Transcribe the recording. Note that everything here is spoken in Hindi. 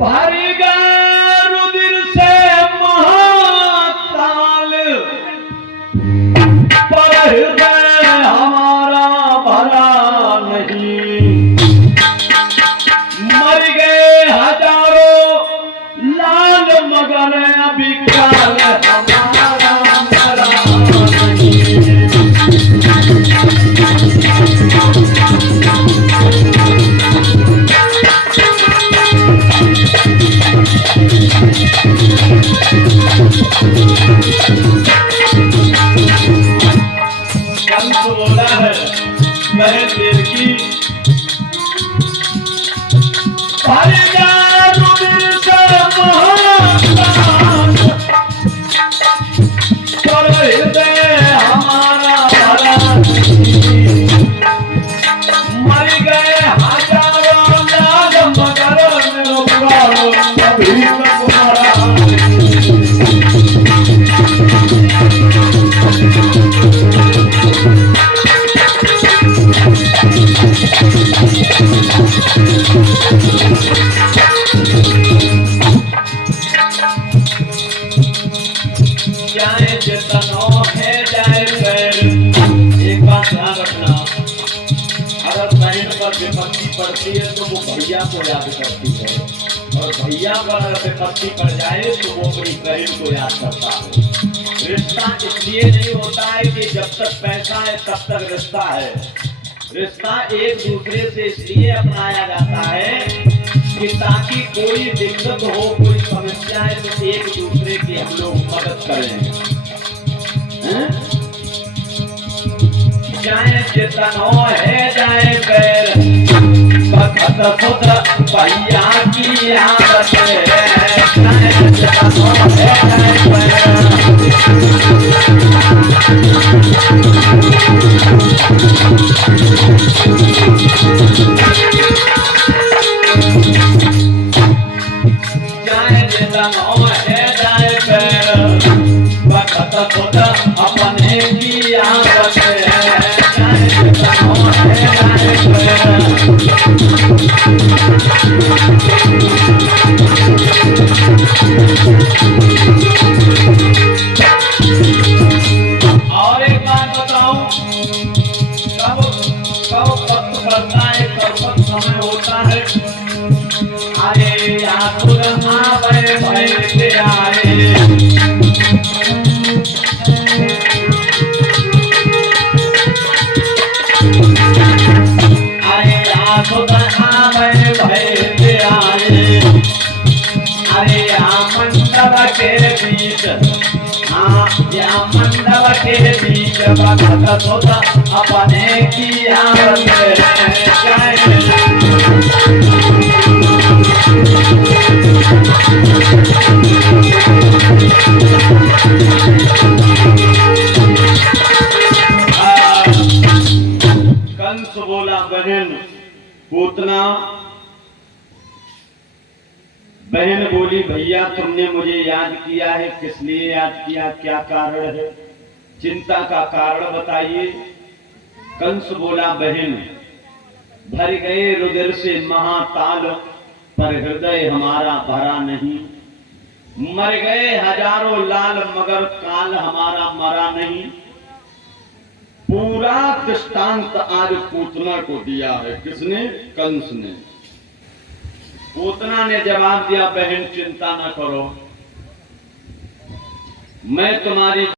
भर गए रुधिर से महाकाल, पर हृदय हमारा भरा नहीं। मर गए हजारों लाल मगर अभी काल हमारा मरा नहीं। कंस बोला है बहन देव की, भर गया रुधिर से महाकाल, पर हृदय हमारा भरा नहीं। मर गए हजारों लाख मगर अभी तक मरा नहीं। जाए जितनो है जाए पैर। एक बात ध्यान रखना, अगर बहन पर विपत्ति पड़ती है तो वो भैया को याद करती है, और भैया पर अगर विपत्ति पड़ जाए तो वो अपनी बहन को याद करता है। रिश्ता इसलिए नहीं होता है कि जब तक पैसा है तब तक रिश्ता है। रिश्ता एक दूसरे से इसलिए अपनाया जाता है कि ताकि कोई दिक्कत हो, कोई समस्या है तो एक दूसरे की हम लोग मदद करें। जाए जितनो है जाए पैर, भगत खुद भैया की आदत है। जाए जितनो है जाए पैर। जाए जितनो है जाए पैर, भगत खुद अपने की आदत है। जाए जितनो है जाए पैर। और एक बात बताऊं, कब वक्त करता है, कब वक्त समय होता है। अरे आतुर आवे भय के आए, अरे आतुर आवे भय के आए। अरे मंडप के बीच, या मंडप के बीच भगत खुद अपने की आदत है। कंस बोला बहन पूतना। बहन बोली भैया तुमने मुझे याद किया है, किस लिए याद किया, क्या कारण है, चिंता का कारण बताइए। कंस बोला बहन भर गए रुधिर से महाकाल, पर हृदय हमारा भरा नहीं। मर गए हजारों लाल मगर काल हमारा मरा नहीं। पूरा दृष्टांत आज पूतना को दिया है। किसने? कंस ने। पूतना ने जवाब दिया बहन चिंता न करो, मैं तुम्हारी